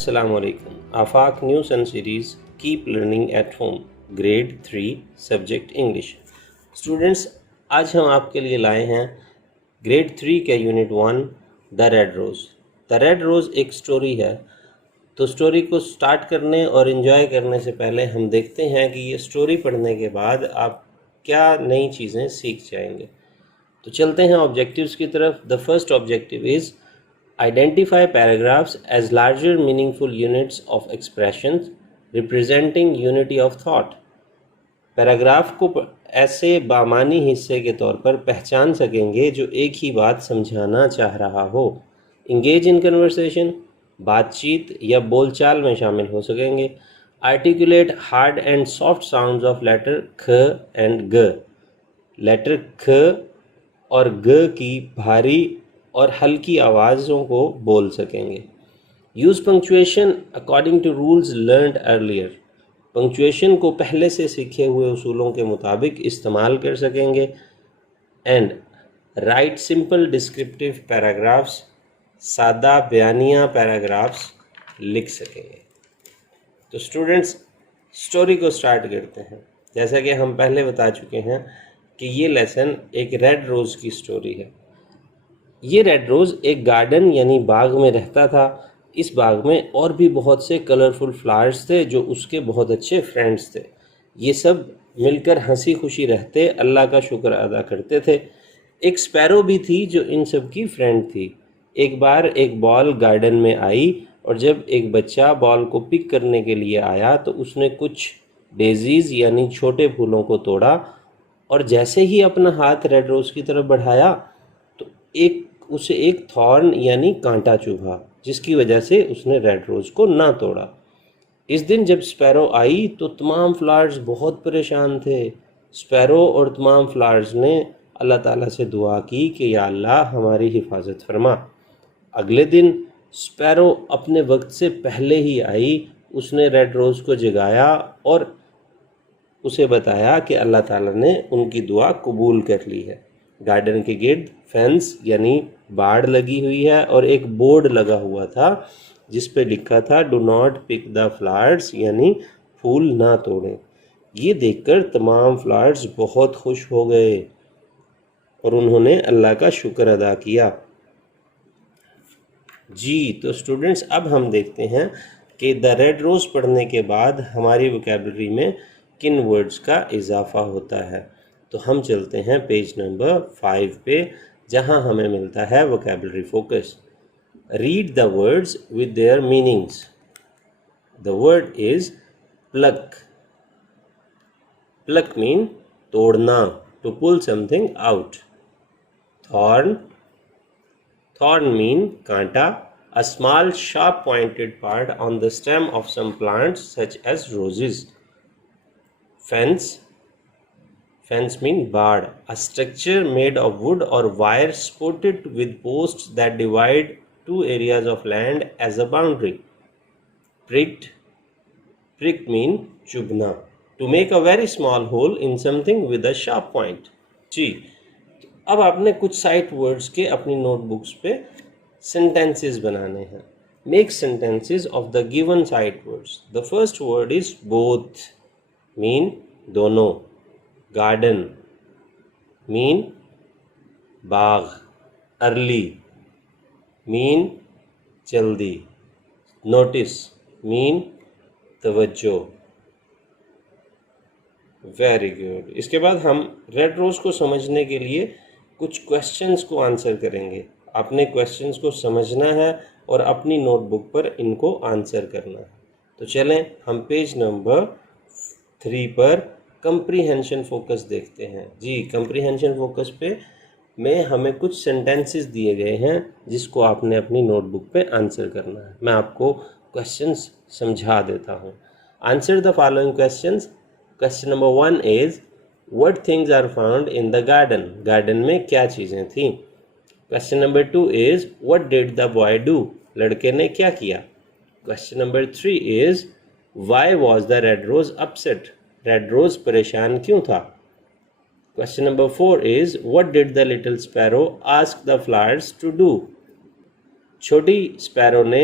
Assalamu alaikum. Afaq News and Series Keep Learning at Home Grade 3 Subject English. Students, आज हम आपके लिए लाए हैं ग्रेड 3 के unit 1 the red rose. The red rose एक स्टोरी है। तो स्टोरी को स्टार्ट करने और इन्जॉय करने से पहले हम देखते हैं कि ये स्टोरी पढ़ने के बाद आप क्या नई चीज़ें सीख जाएंगे। तो चलते हैं ऑब्जेक्टिव्स की तरफ। The first objective is Identify paragraphs as larger meaningful units of expressions representing unity of thought. Paragraph को ऐसे बामानी हिस्से के तौर पर पहचान सकेंगे जो एक ही बात समझाना चाह रहा हो। Engage in conversation, बातचीत या बोलचाल में शामिल हो सकेंगे। Articulate hard and soft sounds of letter ख and ग। लेटर ख और ग की भारी और हल्की आवाज़ों को बोल सकेंगे। Use punctuation according to rules learned earlier. Punctuation को पहले से सीखे हुए उसूलों के मुताबिक इस्तेमाल कर सकेंगे। And right simple descriptive paragraphs, सादा बयानिया पैराग्राफ्स लिख सकेंगे। तो स्टूडेंट्स, स्टोरी को स्टार्ट करते हैं। जैसा कि हम पहले बता चुके हैं कि ये लेसन एक रेड रोज़ की स्टोरी है। ये रेड रोज़ एक गार्डन यानी बाग में रहता था। इस बाग में और भी बहुत से कलरफुल फ्लावर्स थे जो उसके बहुत अच्छे फ्रेंड्स थे। ये सब मिलकर हंसी खुशी रहते अल्लाह का शुक्र अदा करते थे। एक स्पैरो भी थी जो इन सब की फ्रेंड थी। एक बार एक बॉल गार्डन में आई और जब एक बच्चा बॉल को पिक करने के लिए आया तो उसने कुछ डेजीज़ यानी छोटे फूलों को तोड़ा और जैसे ही अपना हाथ रेड रोज़ की तरफ बढ़ाया तो उसे एक थॉर्न यानी कांटा चुभा, जिसकी वजह से उसने रेड रोज़ को ना तोड़ा। इस दिन जब स्पैरो आई तो तमाम फ्लावर्स बहुत परेशान थे। स्पैरो और तमाम फ्लावर्स ने अल्लाह ताला से दुआ की कि या अल्लाह हमारी हिफाजत फरमा। अगले दिन स्पैरो अपने वक्त से पहले ही आई। उसने रेड रोज़ को जगाया और उसे बताया कि अल्लाह ताला ने उनकी दुआ कबूल कर ली है। गार्डन के गिर्द फेंस यानी बाड़ लगी हुई है और एक बोर्ड लगा हुआ था जिस पे लिखा था do not pick the flowers यानी फूल ना तोड़ें। ये देखकर तमाम फ्लावर्स बहुत खुश हो गए और उन्होंने अल्लाह का शुक्र अदा किया। जी तो स्टूडेंट्स, अब हम देखते हैं कि द रेड रोज़ पढ़ने के बाद हमारी वोकैबुलरी में किन वर्ड्स का इजाफा होता है। तो हम चलते हैं पेज नंबर 5 पे, जहां हमें मिलता है vocabulary focus. Read the words with their meanings. The word is pluck. Pluck mean तोड़ना, to pull something out. Thorn, thorn mean कांटा, a small sharp pointed part on the stem of some plants such as roses. Fence, fence mean bar, a structure made of wood or wire supported with posts that divide two areas of land as a boundary. Pricked, prick mean chubna, to make a very small hole in something with a sharp point. जी, अब आपने कुछ sight words के अपनी notebooks पे sentences बनाने हैं। Make sentences of the given sight words. The first word is both, mean दोनों। Garden mean बाग। Early mean जल्दी। Notice mean तवज्जो। Very good. इसके बाद हम रेड रोज़ को समझने के लिए कुछ क्वेश्चंस को आंसर करेंगे। आपने क्वेश्चंस को समझना है और अपनी नोटबुक पर इनको आंसर करना है। तो चलें हम पेज नंबर 3 पर कंप्रीहेंशन फोकस देखते हैं। जी, कंप्रीहेंशन फोकस पे में हमें कुछ सेंटेंसेस दिए गए हैं जिसको आपने अपनी नोटबुक पे आंसर करना है। मैं आपको क्वेश्चंस समझा देता हूँ। Answer the following questions. Question number 1 is what things are found in the garden. Garden में क्या चीज़ें थीं। Question number 2 is what did the boy do. लड़के ने क्या किया। Question number 3 is why was the red rose upset. Red rose परेशान क्यों था। Question number 4 is what did the little sparrow ask the flowers to do. छोटी sparrow ने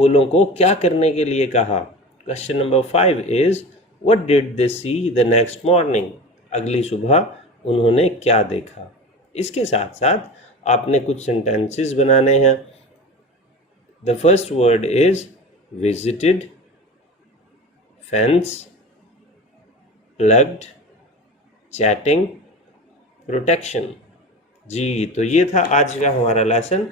फूलों को क्या करने के लिए कहा? Question number 5 is what did they see the next morning? अगली सुबह उन्होंने क्या देखा? इसके साथ साथ आपने कुछ सेंटेंसेस बनाने हैं। The first word is visited, fence, plugged, chatting, protection. जी, तो ये था आज का हमारा लेसन।